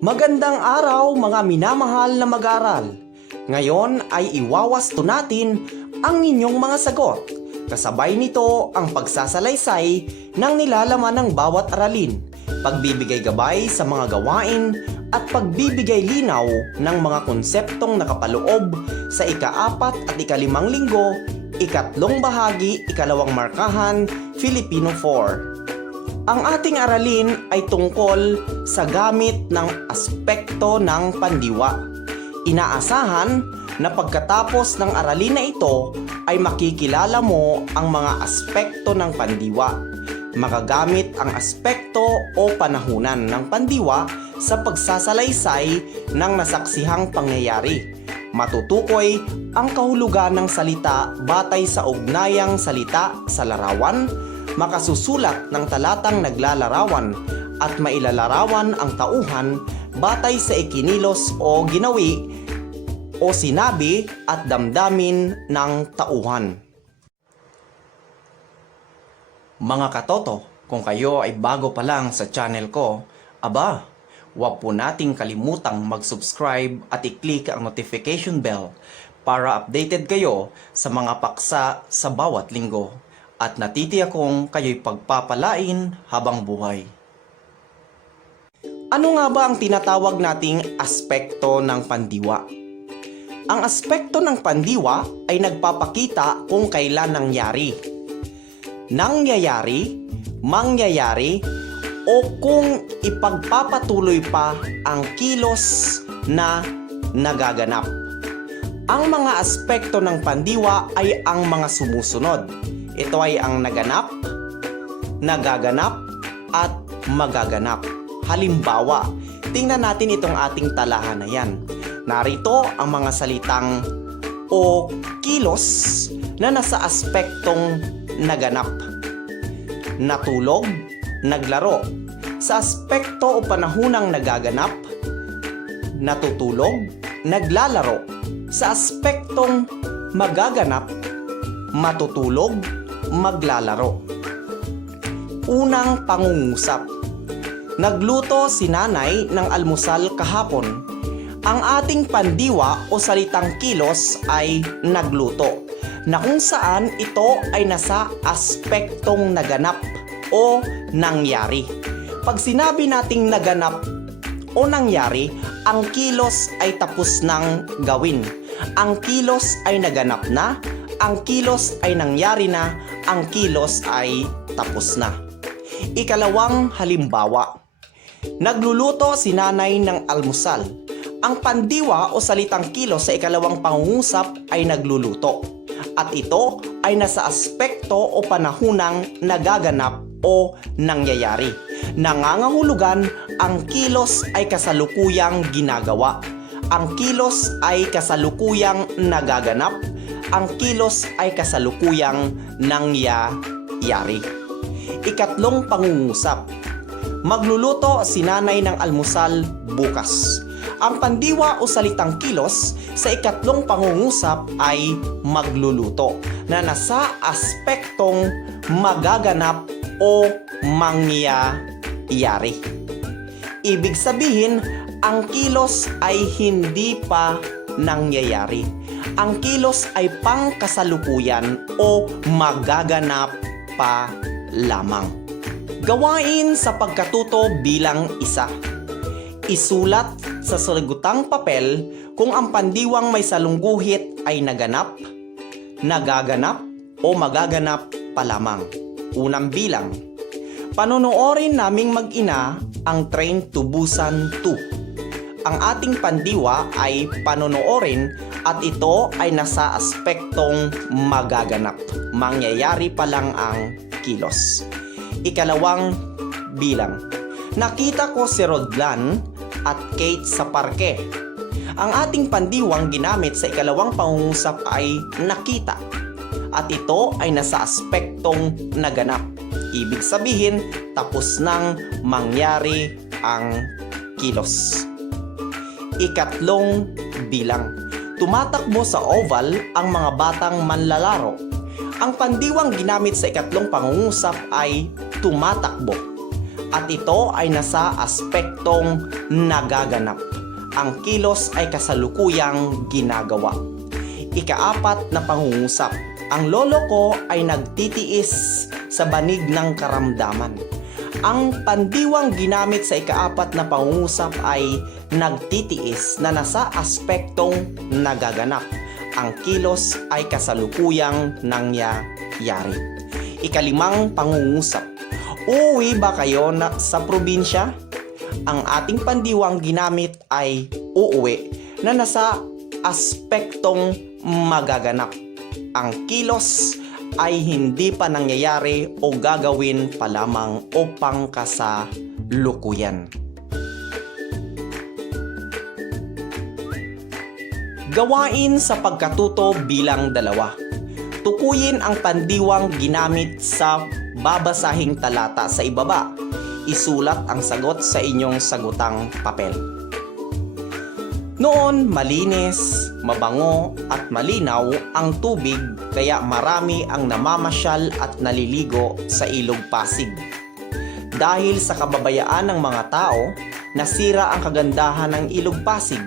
Magandang araw mga minamahal na mag-aaral. Ngayon ay iwawasto natin ang inyong mga sagot. Kasabay nito ang pagsasalaysay ng nilalaman ng bawat aralin, pagbibigay gabay sa mga gawain at pagbibigay linaw ng mga konseptong nakapaloob sa ika-4 at ika-5 linggo, ikatlong bahagi, ikalawang markahan, Filipino 4. Ang ating aralin ay tungkol sa gamit ng aspekto ng pandiwa. Inaasahan na pagkatapos ng aralin na ito ay makikilala mo ang mga aspekto ng pandiwa. Magagamit ang aspekto o panahunan ng pandiwa sa pagsasalaysay ng nasaksihang pangyayari. Matutukoy ang kahulugan ng salita batay sa ugnayang salita sa larawan, makasusulat ng talatang naglalarawan at mailalarawan ang tauhan batay sa ikinilos o ginawi o sinabi at damdamin ng tauhan. Mga katoto, kung kayo ay bago pa lang sa channel ko, huwag po nating kalimutang mag-subscribe at i-click ang notification bell para updated kayo sa mga paksa sa bawat linggo. At natitiyak kong kayo'y pagpapalain habang buhay. Ano nga ba ang tinatawag nating aspekto ng pandiwa? Ang aspekto ng pandiwa ay nagpapakita kung kailan nangyari. Nangyayari, mangyayari, o kung ipagpapatuloy pa ang kilos na nagaganap. Ang mga aspekto ng pandiwa ay ang mga sumusunod. Ito ay ang naganap, nagaganap, at magaganap. Halimbawa, tingnan natin itong ating talahan na yan. Narito ang mga salitang o kilos na nasa aspektong naganap. Natulog, naglaro. Sa aspekto o panahunang nagaganap, natutulog, naglalaro. Sa aspektong magaganap, matutulog, maglalaro. Unang pangungusap. Nagluto si nanay ng almusal kahapon. Ang ating pandiwa o salitang kilos ay nagluto, na kung saan ito ay nasa aspektong naganap o nangyari. Pag sinabi nating naganap o nangyari, ang kilos ay tapos ng gawin. Ang kilos ay naganap na, ang kilos ay nangyari na, ang kilos ay tapos na. Ikalawang halimbawa. Nagluluto si nanay ng almusal. Ang pandiwa o salitang kilos sa ikalawang pangungusap ay nagluluto. At ito ay nasa aspekto o panahunang nagaganap o nangyayari. Nangangahulugan, ang kilos ay kasalukuyang ginagawa. Ang kilos ay kasalukuyang nagaganap. Ang kilos ay kasalukuyang nangyayari. Ikatlong pangungusap. Magluluto si nanay ng almusal bukas. Ang pandiwa o salitang kilos sa ikatlong pangungusap ay magluluto, na nasa aspektong magaganap o mangyayari. Ibig sabihin, ang kilos ay hindi pa nangyayari. Ang kilos ay pangkasalukuyan o magaganap pa lamang. Gawain sa pagkatuto bilang isa. Isulat sa sagutang papel kung ang pandiwang may salungguhit ay naganap, nagaganap, o magaganap pa lamang. Unang bilang. Panonoorin naming mag-ina ang Train to Busan 2. Ang ating pandiwa ay panonoorin at ito ay nasa aspektong magaganap. Mangyayari pa lang ang kilos. Ikalawang bilang. Nakita ko si Rodlan at Kate sa parke. Ang ating pandiwang ginamit sa ikalawang pangungusap ay nakita. At ito ay nasa aspektong naganap. Ibig sabihin, tapos nang mangyari ang kilos. Ikatlong bilang. Tumatakbo sa oval ang mga batang manlalaro. Ang pandiwang ginamit sa ikatlong pangungusap ay tumatakbo. at ito ay nasa aspektong nagaganap. Ang kilos ay kasalukuyang ginagawa. Ikaapat na pangungusap. Ang lolo ko ay nagtitiis sa banig ng karamdaman. Ang pandiwang ginamit sa ikaapat na pangungusap ay nagtitiis na nasa aspektong nagaganap. Ang kilos ay kasalukuyang nangyayari. Ikalimang pangungusap. Uuwi ba kayo sa probinsya? Ang ating pandiwang ginamit ay uuwi na nasa aspektong magaganap. Ang kilos ay hindi pa nangyayari o gagawin pa lamang o pangkasalukuyan. Gawain sa pagkatuto bilang 2. Tukuyin ang pandiwang ginamit sa babasahing talata sa ibaba. Isulat ang sagot sa inyong sagutang papel. Noon malinis, mabango at malinaw ang tubig kaya marami ang namamasyal at naliligo sa Ilog Pasig. Dahil sa kababayaan ng mga tao, nasira ang kagandahan ng Ilog Pasig.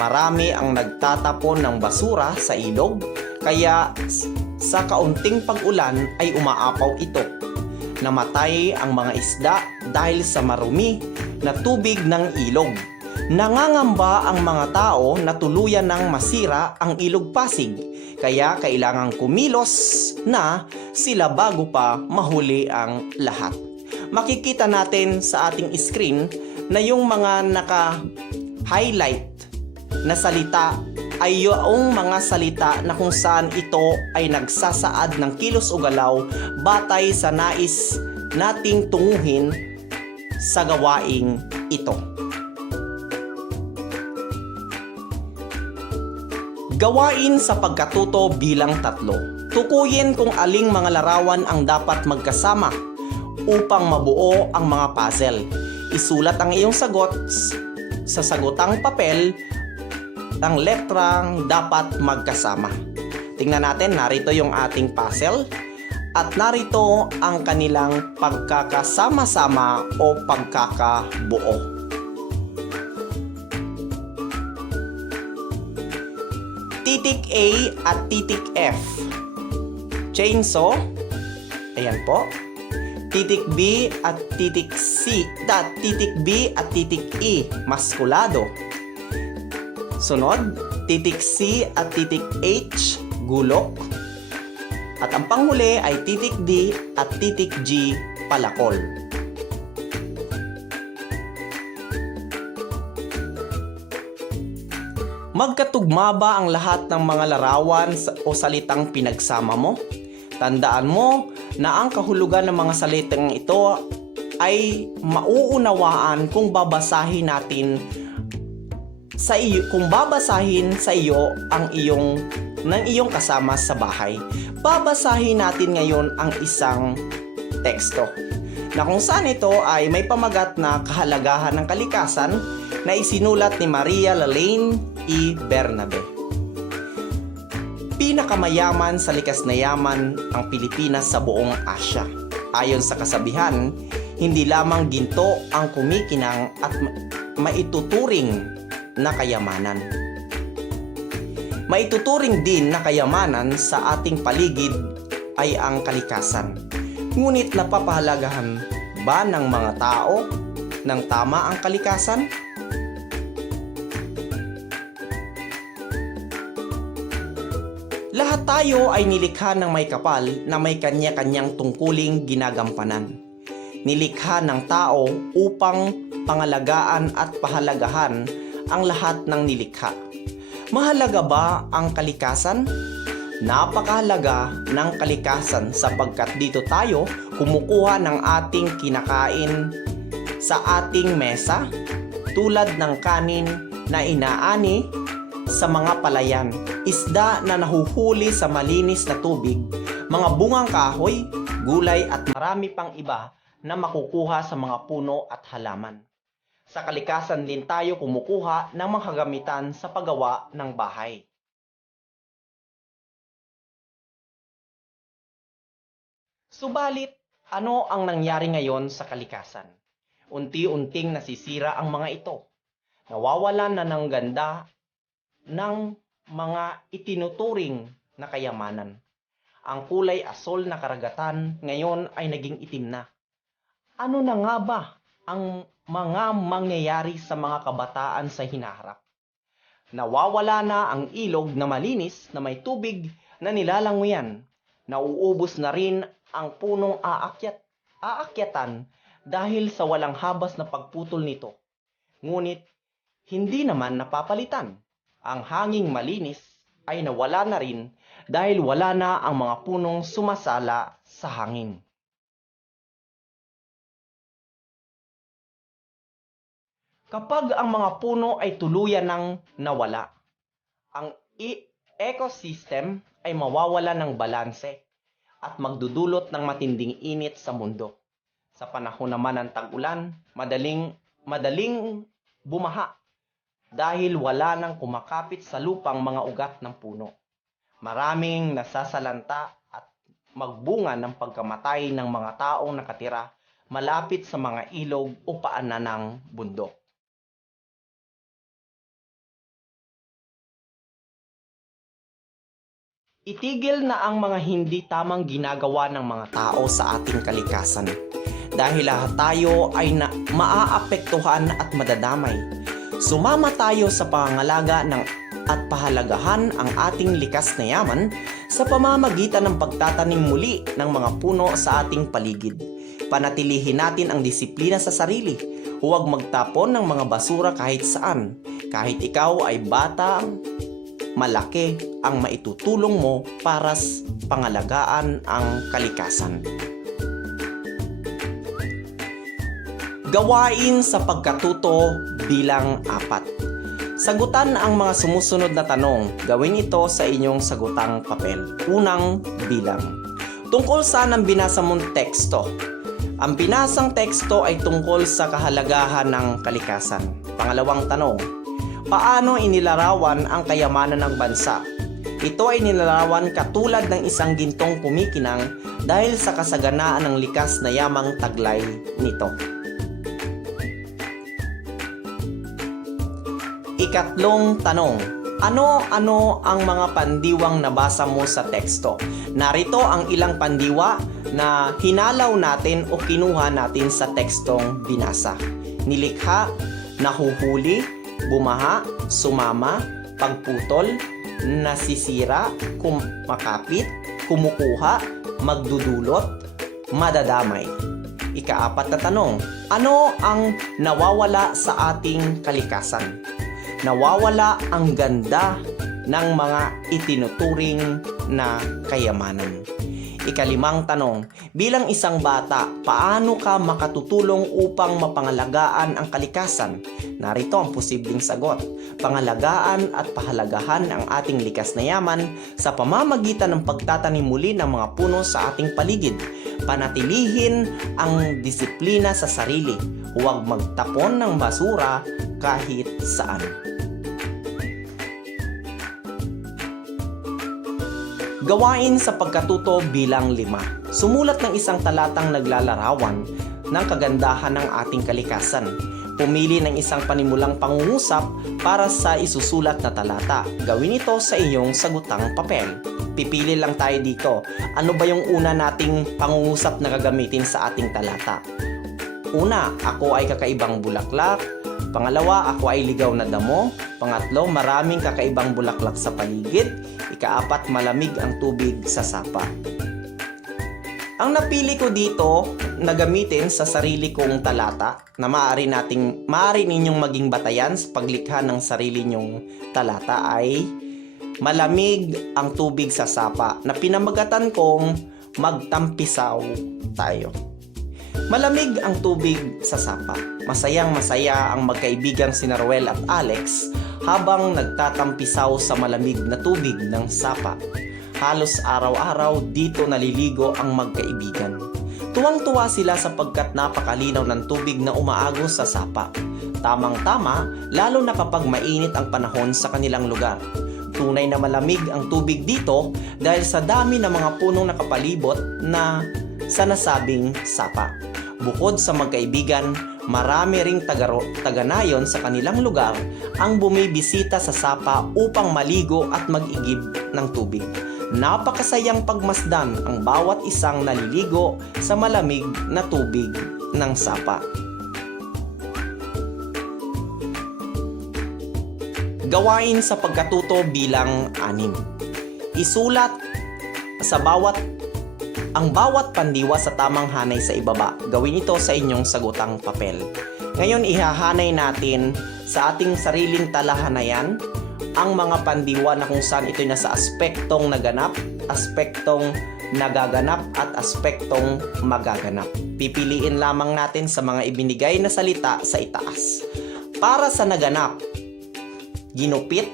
Marami ang nagtatapon ng basura sa ilog kaya sa kaunting pag-ulan ay umaapaw ito. Namatay ang mga isda dahil sa marumi na tubig ng ilog. Nangangamba ang mga tao na tuluyan ng masira ang Ilog Pasig, kaya kailangang kumilos na sila bago pa mahuli ang lahat. Makikita natin sa ating screen na yung mga naka-highlight na salita ay yung mga salita na kung saan ito ay nagsasaad ng kilos o galaw batay sa nais nating tunguhin sa gawaing ito. Gawain sa pagkatuto bilang 3. Tukuyin kung aling mga larawan ang dapat magkasama upang mabuo ang mga puzzle. Isulat ang iyong sagot sa sagutang papel ang letrang dapat magkasama. Tingnan natin, narito yung ating puzzle at narito ang kanilang pagkakasama-sama o pagkakabuo. Titik A at titik F, chainsaw, ayan po. Titik B at titik C, titik B at titik E, maskulado. Sunod, titik C at titik H, gulok. At ang panghuli ay titik D at titik G, palakol. Magkatugma ba ang lahat ng mga larawan o salitang pinagsama mo? Tandaan mo na ang kahulugan ng mga salitang ito ay mauunawaan kung babasahin natin sa iyo, kung babasahin sa iyo ang iyong kasama sa bahay. Babasahin natin ngayon ang isang teksto na kung saan ito ay may pamagat na kahalagahan ng kalikasan na isinulat ni Maria Lalaine E. Bernabe. Pinakamayaman sa likas na yaman ang Pilipinas sa buong Asya. Ayon sa kasabihan, hindi lamang ginto ang kumikinang at maituturing na kayamanan. Maituturing din na kayamanan sa ating paligid ay ang kalikasan. Ngunit napapahalagahan ba ng mga tao ng tama ang kalikasan? Lahat tayo ay nilikha ng may kapal na may kanya-kanyang tungkuling ginagampanan. Nilikha ng tao upang pangalagaan at pahalagahan ang lahat ng nilikha. Mahalaga ba ang kalikasan? Napakahalaga ng kalikasan sapagkat dito tayo kumukuha ng ating kinakain sa ating mesa tulad ng kanin na inaani sa mga palayan, isda na nahuhuli sa malinis na tubig, mga bungang kahoy, gulay at marami pang iba na makukuha sa mga puno at halaman. Sa kalikasan din tayo kumukuha ng mga kagamitan sa paggawa ng bahay. Subalit, ano ang nangyari ngayon sa kalikasan? Unti-unting nasisira ang mga ito. Nawawalan na ng ganda ng mga itinuturing na kayamanan. Ang kulay asol na karagatan ngayon ay naging itim na. Ano na nga ba ang mga mangyayari sa mga kabataan sa hinaharap? Nawawala na ang ilog na malinis na may tubig na nilalanguyan. Nauubos na rin ang punong aakyatan dahil sa walang habas na pagputol nito. Ngunit, hindi naman napapalitan. Ang hanging malinis ay nawala na rin dahil wala na ang mga punong sumasala sa hangin. Kapag ang mga puno ay tuluyan ng nawala, ang ecosystem ay mawawala ng balanse at magdudulot ng matinding init sa mundo. Sa panahon naman ng tag-ulan, madaling bumaha dahil wala nang kumakapit sa lupang mga ugat ng puno. Maraming nasasalanta at magbunga ng pagkamatay ng mga taong nakatira malapit sa mga ilog o paanan ng bundok. Itigil na ang mga hindi tamang ginagawa ng mga tao sa ating kalikasan. Dahil lahat tayo ay maaapektuhan at madadamay. Sumama tayo sa pangangalaga at pahalagahan ang ating likas na yaman sa pamamagitan ng pagtatanim muli ng mga puno sa ating paligid. Panatilihin natin ang disiplina sa sarili. Huwag magtapon ng mga basura kahit saan. Kahit ikaw ay bata, malaki ang maitutulong mo para pangalagaan ang kalikasan. Gawain sa pagkatuto bilang 4. Sagutan ang mga sumusunod na tanong. Gawin ito sa inyong sagutang papel. Unang bilang. Tungkol saan ang binasa mong teksto? Ang binasang teksto ay tungkol sa kahalagahan ng kalikasan. Pangalawang tanong. Paano inilarawan ang kayamanan ng bansa? Ito ay nilarawan katulad ng isang gintong kumikinang dahil sa kasaganaan ng likas na yamang taglay nito. Ikatlong tanong. Ano-ano ang mga pandiwang nabasa mo sa teksto? Narito ang ilang pandiwa na hinalaw natin o kinuha natin sa tekstong binasa. Nilikha, nahuhuli, bumaha, sumama, pagputol, nasisira, kumakapit, kumukuha, magdudulot, madadamay. Ika-4 na tanong. Ano ang nawawala sa ating kalikasan? Nawawala ang ganda ng mga itinuturing na kayamanan. Ika-5 tanong, bilang isang bata, paano ka makatutulong upang mapangalagaan ang kalikasan? Narito ang posibleng sagot. Pangalagaan at pahalagahan ang ating likas na yaman sa pamamagitan ng pagtatanim muli ng mga puno sa ating paligid. Panatilihin ang disiplina sa sarili. Huwag magtapon ng basura kahit saan. Gawain sa pagkatuto bilang 5. Sumulat ng isang talatang naglalarawan ng kagandahan ng ating kalikasan. Pumili ng isang panimulang pangungusap para sa isusulat na talata. Gawin ito sa iyong sagutang papel. Pipili lang tayo dito. Ano ba yung una nating pangungusap na gagamitin sa ating talata? Una, ako ay kakaibang bulaklak. Pangalawa, ako ay ligaw na damo. Pangatlo, maraming kakaibang bulaklak sa paligid. Ika-4, malamig ang tubig sa sapa. Ang napili ko dito na gamitin sa sarili kong talata na maaari ninyong maging batayan sa paglikha ng sarili nyong talata ay malamig ang tubig sa sapa na pinamagatan kong magtampisaw tayo. Malamig ang tubig sa sapa. Masayang masaya ang magkaibigang sina Ruel at Alex habang nagtatampisaw sa malamig na tubig ng sapa. Halos araw-araw dito naliligo ang magkaibigan. Tuwang-tuwa sila sapagkat napakalinaw ng tubig na umaagos sa sapa. Tamang-tama, lalo na kapag mainit ang panahon sa kanilang lugar. Tunay na malamig ang tubig dito dahil sa dami ng mga punong nakapalibot na sa nasabing sapa. Bukod sa magkaibigan, marami ring taga-nayon sa kanilang lugar ang bumibisita sa Sapa upang maligo at mag-igib ng tubig. Napakasayang pagmasdan ang bawat isang naliligo sa malamig na tubig ng Sapa. Gawain sa pagkatuto bilang 6. Isulat ang bawat pandiwa sa tamang hanay sa ibaba. Gawin ito sa inyong sagutang papel. Ngayon, ihahanay natin sa ating sariling talahanayan ang mga pandiwa na kung saan ito'y nasa aspektong naganap, aspektong nagaganap, at aspektong magaganap. Pipiliin lamang natin sa mga ibinigay na salita sa itaas. Para sa naganap, ginupit,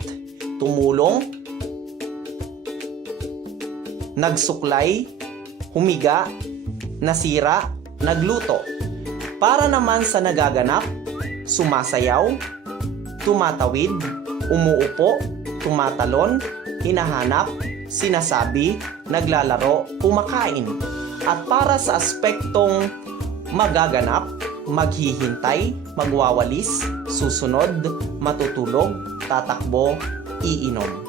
tumulong, nagsuklay, humiga, nasira, nagluto. Para naman sa nagaganap, sumasayaw, tumatawid, umuupo, tumatalon, hinahanap, sinasabi, naglalaro, kumakain. At para sa aspektong magaganap, maghihintay, magwawalis, susunod, matutulog, tatakbo, iinom.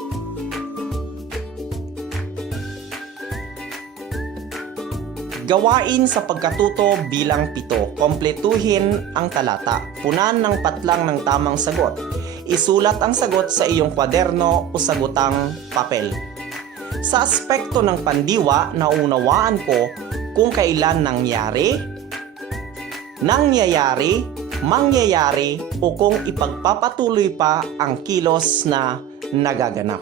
Gawain sa pagkatuto bilang 7. Kompletuhin ang talata. Punan ng patlang ng tamang sagot. Isulat ang sagot sa iyong kwaderno o sagutang papel. Sa aspekto ng pandiwa, naunawaan ko kung kailan nangyari, mangyayari, o kung ipagpapatuloy pa ang kilos na nagaganap.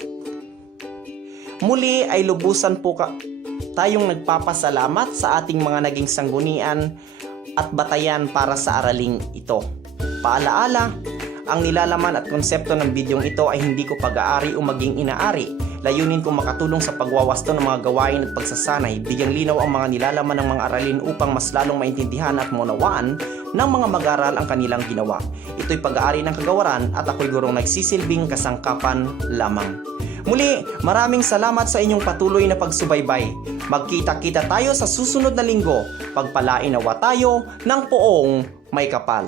Muli ay lubusan po tayong nagpapasalamat sa ating mga naging sanggunian at batayan para sa araling ito. Paalaala, ang nilalaman at konsepto ng bidyong ito ay hindi ko pag-aari o maging inaari. Layunin kong makatulong sa pagwawasto ng mga gawain at pagsasanay, bigyang linaw ang mga nilalaman ng mga aralin upang mas lalong maintindihan at maunawaan ng mga mag-aral ang kanilang ginawa. Ito'y pag-aari ng kagawaran at ako'y gurong nagsisilbing kasangkapan lamang. Muli, maraming salamat sa inyong patuloy na pagsubaybay. Magkita-kita tayo sa susunod na linggo. Pagpalain nawa tayo ng poong may kapal.